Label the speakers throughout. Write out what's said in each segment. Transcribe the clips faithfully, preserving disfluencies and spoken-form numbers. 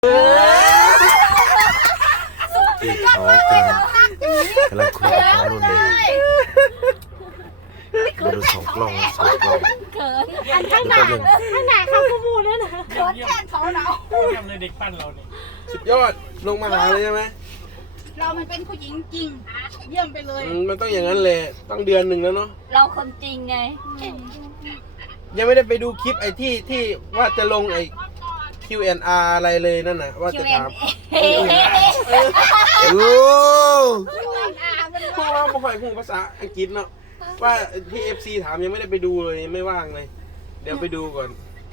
Speaker 1: ที่เขากำลังกำลังคุยกับเขาเลยมาดูสองกล้องสองกล้อง
Speaker 2: เขินอันข้างหน้าข้างหน้าเขาขมูนั่นนะเขินแทนเขาเนาะ
Speaker 3: เยี่ยมเลยเด็กปั้นเราเนี่ย
Speaker 4: สุดยอดลงมาหาเลยใช่ไหม
Speaker 2: เรามันเป็นผู้หญิงจริงเยี่ยมไปเลย
Speaker 4: อืมมันต้องอย่างนั้นแหละต้องเดือนหนึ่งแล้วเนาะ
Speaker 2: เราคนจริงไง
Speaker 4: ยังไม่ได้ไปดูคลิปไอ้ที่ที่ว่าจะลงไอ้ คิว แอนด์ อาร์ อะไรเลยนั่นน่ะว่าจะถาม
Speaker 2: เฮ้เฮ้เฮ้
Speaker 1: โอ้
Speaker 4: เพราะว่าไม่ค่อยพูดภาษาอังกฤษเนาะว่าที่ เอฟ ซี ถามยังไม่ได้ไปดูเลยไม่ว่างเลย เดี๋ยวไปดูก่อน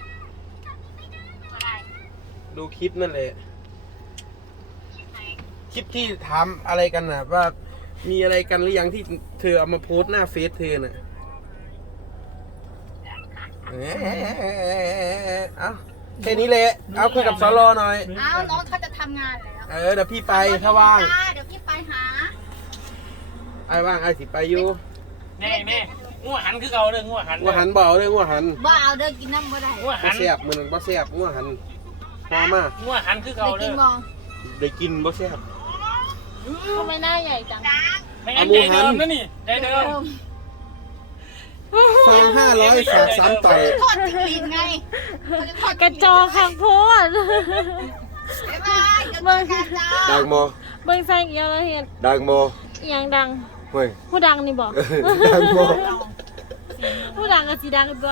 Speaker 4: ดูคลิปนั่นแหละคลิปที่ถามอะไรกันน่ะว่ามีอะไรกันหรือยังที่เธอเอามาโพสต์หน้าเฟซเธอน่ะเอ๊ะเอาแค่นี้แหละเอาคุยกับสรหน่อย
Speaker 2: อ้าวน้องเขาจะทำงานแล้ว
Speaker 4: เออเดี๋ยวพี่ไปถ้าว่าง
Speaker 2: เดี๋ยวพี่ไปหา
Speaker 4: ไอ้ว่างไอ้สิไปอยู่
Speaker 3: แน่แน่งัวหันคือเราเลยงัวหัน
Speaker 4: งัวหันเบาเลยงัวหัน
Speaker 2: บ่เอาเด้อกินน้ำบ่ได้
Speaker 3: งัวหั
Speaker 4: บ่
Speaker 3: น
Speaker 4: แซ่บมือนั้นบ่แซ่บงัวหันพอมา
Speaker 3: งัวหันคือเรา
Speaker 2: ไป
Speaker 3: เล
Speaker 2: กิ
Speaker 3: ย
Speaker 2: นมอง
Speaker 4: ได้กินบ่แซ่บ
Speaker 2: ทำไมหน้าใหญ่จัง
Speaker 3: ไม่งั้นใจเดิมนะนี่ใจเดิม
Speaker 4: ซองห้าร้อยฝากสามต่อย
Speaker 2: ทอดจิกลินไง
Speaker 5: กระจอข้างโพด
Speaker 2: บ๊ายบายเจอกันจ้า
Speaker 4: ดังโม
Speaker 5: เบิ่งใส่เอียแล้วเห็น
Speaker 4: ดังโม
Speaker 5: อีหยังดัง
Speaker 4: เฮ้ย
Speaker 5: ผู้ดังนี่บอก
Speaker 4: ดังโม
Speaker 5: ผู้ดังก็สิดังตัว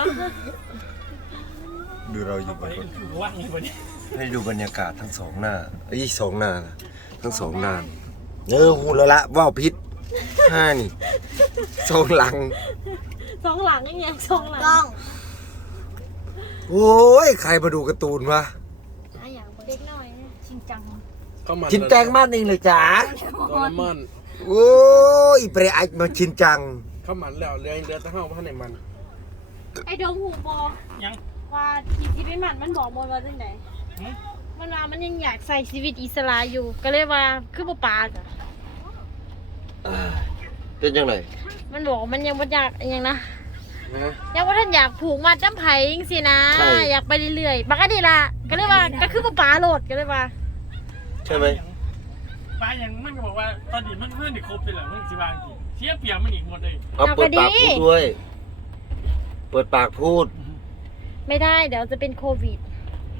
Speaker 1: ดูเราอยู่บ
Speaker 3: ไป
Speaker 1: นรถ
Speaker 3: คือว่างอยู่บนนี้
Speaker 1: ให้ดูบรรยากาศทั้งสองหน้าไอ้ยสองหน้าทั้งสองหน้าเออหูแล้วละว่าวพิษห้านี่สองหลัง
Speaker 5: สองหลังยังไงสองหลัง
Speaker 2: กล้อง
Speaker 1: โอ้ยใครมาดูการ์ตูนวะ
Speaker 5: อ่ะอย่างเด็กน้อยเนี่ยชิงจัง
Speaker 4: ข้าวมัน
Speaker 1: ชินจังมากเองเลยจ๋า
Speaker 4: โดเรมอน
Speaker 1: โอ้ยเปรย์ไอมาชินจัง
Speaker 4: ข้าวมันแล้วเหลือเหลือแต่ข้าวพันในมัน
Speaker 5: ไอ้ดงหูบอ
Speaker 3: ยัง
Speaker 5: ว่าที่ที่ไม่มันมันบอกมนว่าจังไหนมันว่ามันยังอยากใส่ชีวิตอิสระอยู่ ก็เลยว่าคือบ่ปาจ้ะ
Speaker 1: เป็นยังไง
Speaker 5: มันบอกว่ามันยังบ่อยากอหยังนะ
Speaker 4: นะ
Speaker 5: ยังว่าท่านอยากผูกมัดจ้ำไผ่จังสินะ อยากไปเรื่อยๆบักอันนี้ล่ะก็เลยว่าก็คือบ่ปาโลดก็เลยว่า
Speaker 1: ใช่ไหม
Speaker 3: ป้ายังมันก็บอกว่าตอนนี้มันเพื่อนอีกครบเลยเหรอมันสิบางทีเสียเปรียบมันอีกหมดเลย
Speaker 1: เอาเปิดปากพูดด้วย เปิดปากพูด
Speaker 5: ไม่ได้เดี๋ยวจะเป็นโควิด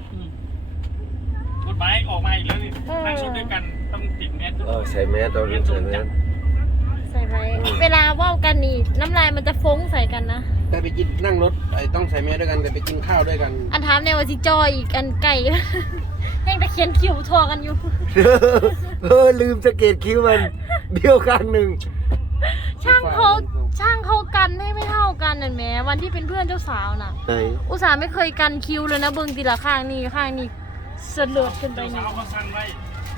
Speaker 3: กฎหมายออกมาอีกแล้วนี่นั่งรถด้วยกันต้องติดแมส
Speaker 1: เออใส่แมสเราเรียนใส่แมส
Speaker 5: ใส่ไว้เวลาเว่ากันนี่น้ำลายมันจะฟงใส่กันนะ
Speaker 4: แต่ไปกินนั่งรถไอ้ต้องใส่แมสด้วยกันแต่ไปกินข้าวด้วยกัน
Speaker 5: อันถามในวาจิจออีกอันไก่ ยังตะเคียนคิวทัวกันอยู่
Speaker 1: เออลืมสะเก็ตคิ้วมันเบี้ยวข้างหนึ่ง
Speaker 5: ช่างเขาช่างเขากันให้ไม่เท่ากันนั่นแหมวันที่เป็นเพื่อนเจ้าสาวน่ะ
Speaker 1: ไหน
Speaker 5: อุตส่าห์ไม่เคยกันคิวเลยนะเบิ่งทีละข้างนี่ข้างนี่เสลือดขึ้นไปนี่
Speaker 3: สาวมาสั่งไว้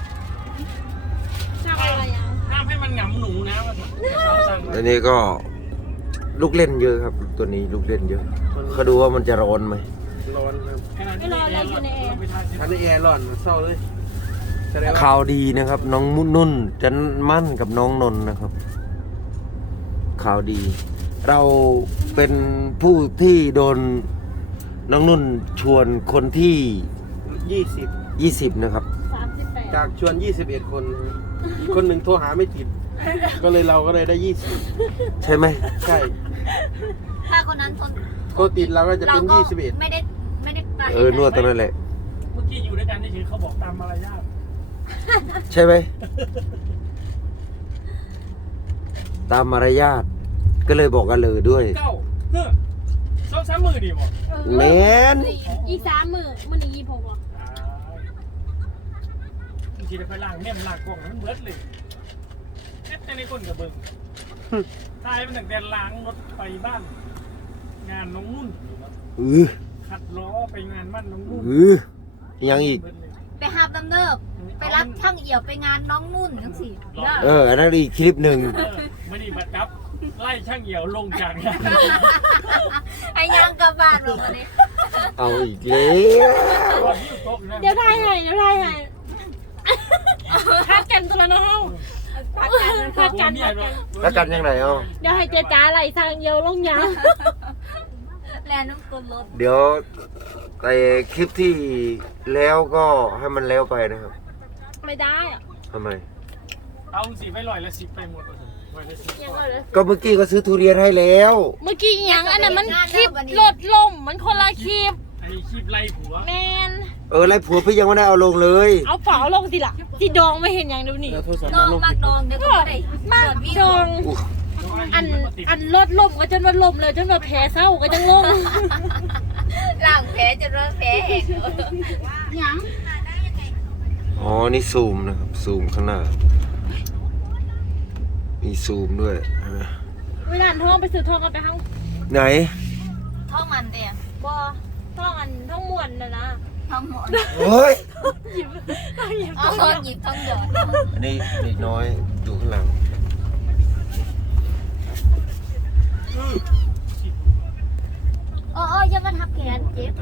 Speaker 5: ช่างอะไรอ่ะ
Speaker 3: ห้ามให้มันหงำหนูนะว่าสาวสั่ง
Speaker 1: อันนี้ก็ลูกเล่นเยอะครับ ตัวนี้ลูกเล่นเยอะเขาดูว่ามันจะร้อนไหม
Speaker 4: ร้อนครับ
Speaker 5: ไม่รออะไรอยู่ในแอร์
Speaker 4: ทันในแอร์ร้อนเศร้าเลยแสดงว่า
Speaker 1: ข่าวดีนะครับ น้องมุนุ่นจะมั่นกับน้องนนท์นะครับ ข่าวดี เราเป็นผู้ที่โดนน้องนุ่นชวนคนที่
Speaker 4: ยี่สิบ
Speaker 1: ยี่สิบนะครับ
Speaker 5: สามสิบแปด
Speaker 4: จากชวนยี่สิบเอ็ดคนอีกคนหนึ่งโทรหาไม่ติด ก็เลยเราก็เลยได้ยี่สิบ
Speaker 1: ใช่ไหม
Speaker 4: ใช่
Speaker 2: ถ้าคนนั้นทน
Speaker 4: โทรติดเราก็จะเป็นยี่สิบเอ็ด
Speaker 2: ไม่ได้ไม่ได้ไป
Speaker 1: เออนวดตรงนั้นแหละ
Speaker 3: เมื่อกี้อยู่ด้วยกันนี่คือเขาบอกตามมารยาท
Speaker 1: ใช่ไหม ตามมารยาทก็เลยบอกกันเลยด้วย
Speaker 3: เก้าเฮ้อสองสามมือดีบ่
Speaker 1: แมน
Speaker 5: อีกสามมือมันอีกยี่หกอ่ะ
Speaker 3: บางทีเราไปล้างเนี่ยมล้างกล่องมันเบิดเลยแค่แต่ในคนกับเบิ้งตายมันตั้งแต่ล้างรถไปบ้าน งานน้องนุ่น
Speaker 1: เออ
Speaker 3: ขัดล้อไปงานบ้านน้องนุ่น
Speaker 1: เออยังอีก
Speaker 2: ไปหาบดำเนิบไปรับช่างเอี่ยวไปงานน้องนุ่นทั้งสี่
Speaker 1: เอออันนั้นอีกคลิปหนึ่ง
Speaker 3: เออไม่ได้บัดกับ ไล่ช่างเหี่ยวลงจากงาน
Speaker 2: ไอ้ยังกลับบ้านลงมาเนี่ย
Speaker 1: เอาอีกแล้ว
Speaker 3: ก่อนที่โต๊ะนะ
Speaker 5: เดี๋ยวทายให้เดี๋ยวทายให้คาดกันตัวละเน้องคาดกันคาดกัน
Speaker 1: แล้วกันยังไงเอา
Speaker 5: เดี๋ยวให้เจ๊จ๋าไหลทางเยียวลงยาง
Speaker 2: แลน้ำกลรถ
Speaker 1: เดี๋ยวแต่คลิปที่แล้วก็ให้มันแล้วไปนะครับ
Speaker 5: ไม่ได้อะ
Speaker 1: ทำไม
Speaker 3: เอาสิไปลอยละสิบไปหมดเลยลอยละสิบ
Speaker 5: ยังไงเลย
Speaker 1: ก็เมื่อกี้ก็ซื้อทุเรียนให้แล้ว
Speaker 5: เมื่อกี้ยังอันนั้นมันคลิปรถล่มมันคนละคลิป
Speaker 3: ไอ้คลิปไล่ผัว
Speaker 5: แมน
Speaker 1: เออไรผัวพี่ยังไม่ได้เอาลงเลย
Speaker 5: เอาเปล่าลงสิล่ะที่ดองไม่เห็นอย่างเดียวนี่
Speaker 4: แล้วโทรศัพท์
Speaker 2: น้
Speaker 4: มา
Speaker 2: อง
Speaker 4: ลง
Speaker 2: มากดองเดี๋ยวก็ได้
Speaker 5: มากดอง
Speaker 1: อุ๊ย
Speaker 5: อันอันรถล่มก็จนว่าล่มเลยจนว่าแผลเศร้าก็จะงง
Speaker 2: ล้างแผลจนว่าแผลแห้งยัง
Speaker 1: อ๋อนี่ซูมนะครับซูมข้างหน้า มีซูมด้วยเห็นไหม
Speaker 5: เวลาท้องไปซื้อทองกันไปห้าง
Speaker 1: ไหน
Speaker 2: ท้องมันเดีย
Speaker 5: บอท้องอันท้องมวนนะนะ
Speaker 2: ท้องหมด
Speaker 1: เฮ้ย
Speaker 2: อ๋อหยิบท้องหยอด
Speaker 1: อันนี้เด็กน้อยอยู่ข้างหลัง
Speaker 2: อ๋อยังมาทับแขนเจ็บ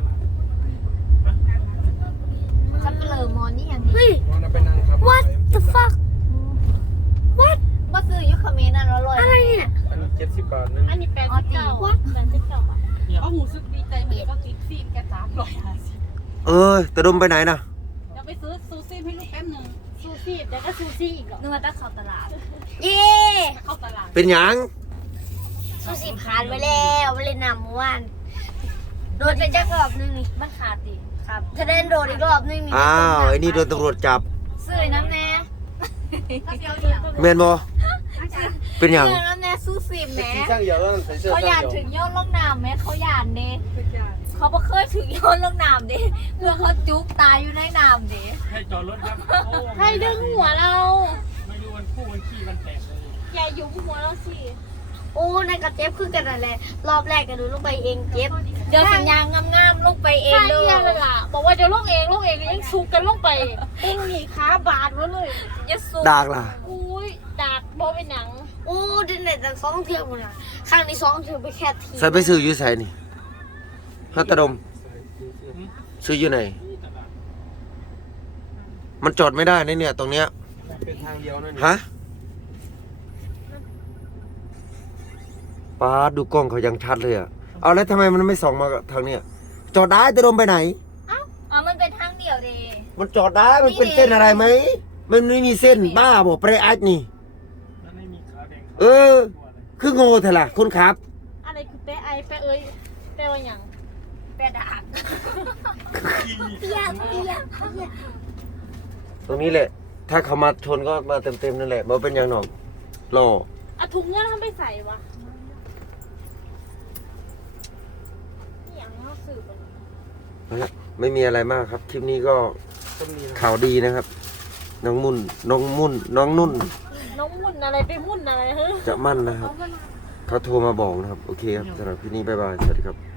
Speaker 2: ชักเกลือมอนนี่ยังเฮ้ย
Speaker 4: วันนั้นไปนั่งครับ
Speaker 2: What the fuck What ว่าซื้อยุคเมนอันละร้อยอะไรเนี่ย
Speaker 4: อันนี้เจ็ดสิบบาทนึง
Speaker 5: อันนี้แปดสิบเก้าแปดสิบเก้าบาท
Speaker 2: เอาหูซึกดีใจเหมือนก็ติดฟิล์มแกสามร้อยห้าสิบ
Speaker 1: เอ้ยตะดมไปไหนนะ
Speaker 2: เดี๋ยวไปซื้อซูซี่ให้ลูกแป๊บหนึ่ง
Speaker 5: ซูซี่แต่ก็ซูซี่อีกเหรอ
Speaker 2: นึกว่าจะเข้าตลาด เย่เข้าตลาด
Speaker 1: เป็นหยัง
Speaker 2: ซูซี่ผ่านไปแล้วไปเล่นน้ำเมื่อวานโดนเป็นจักรอบนึงนี่มันขาดดิครับจะเล่นโดดอีกรอบนึงนี่
Speaker 1: อ้าวไอ้นี่โดนตำรวจจับ
Speaker 2: ซื้อน้ำแน่
Speaker 1: แมนบอเป็นหยัง
Speaker 2: ซื้อน้ำแน่ซูซี่แหม
Speaker 4: สีช่างเหี่ยวแล้วใส่เสื้อ
Speaker 2: เขาหยา
Speaker 4: ช่าง
Speaker 2: ด
Speaker 4: เหี่ยว
Speaker 2: ถึงยอดลงน้ำไหมเขาหยาดเด้เขาบ่เคยถึงยอดลงน้ำเด้เมื่อเขาจุ๊บตายอยู่ในน้ำเด้
Speaker 3: ให้จอดรถครับโอ้
Speaker 5: ให้ดึงหัวเรา
Speaker 3: ไม่รู้วันคู่วันขี้วันแตกเลย
Speaker 5: อย่ายุบหัวเราสิ
Speaker 2: โอ้ในกระเจ็บคือกันนั่นแหละรอบแรกก็ดูลงไปเองเจ็บเดี๋ยวสัญญาณงามๆลงไปเอง
Speaker 5: ใช่
Speaker 2: เด้
Speaker 5: เฮียเล
Speaker 2: อย
Speaker 5: ล่ะบอกว่าเดี๋ยวลงเองลงเองยังสูกกันลงไปเองหนีขาบาดไว้เลย
Speaker 2: อย่าสู
Speaker 1: ดากล่ะ
Speaker 5: อุ้ยดากบอเป็นหนัง
Speaker 2: โอ้ดินเน็ตสองเที่ยวหมดละครั้งนี้สองเที่ยวไปแค่ที
Speaker 1: ใส่ไปซื้ออยู่ใส่นี่ฮัตตะดมซื้ออยู่ไหน มันจอดไม่ได้นะเนี่ยตรงเนี้ย
Speaker 4: เป็นทางเดียวนั่น
Speaker 1: ฮะป้าดดูกล้องเขายังชัดเลยอ่ะ เอาแล้วทำไมมันไม่ส่องมาทางเนี้ย จอดได้ตะดมไปไหน
Speaker 2: อ๋อมันเป็นทางเดียวเด้
Speaker 1: มันจอดได้ มันเป็นเส้นอะไรไหม มันไม่มีเส้นบ้าบอกไปอัดนี่
Speaker 3: แล้วไม่มีขาวแดง
Speaker 1: เออ คือโง่เถอะล่ะคนขับ
Speaker 5: อะไรคือแปะไอแปะเอ้ยแปะว่าหยัง
Speaker 2: แปดากเปียกเปียกเปียก
Speaker 1: ตรงนี้แหละ ถ้าเขามาชนก็มาเต็มๆนั่นแหละมาเป็นอย่างหนองรอ
Speaker 5: อะถุงเงินทำไปใส่วะนี่อย่างเขาสืบมัน
Speaker 1: นั่นแหละไม่มีอะไรมากครับ คลิปนี้ก็
Speaker 4: ต้นนี้นะ
Speaker 1: ข่าวดีนะครับ น้องมุ่น น้องมุ่น น้องนุ่น
Speaker 5: น้องมุ่นอะไรไปมุ่นอะไรเฮ้ย
Speaker 1: จะมั่นนะครับ เขาโทรมาบอกนะครับ โอเคครับสำหรับคลิปนี้บ๊ายบาย สวัสดีครับ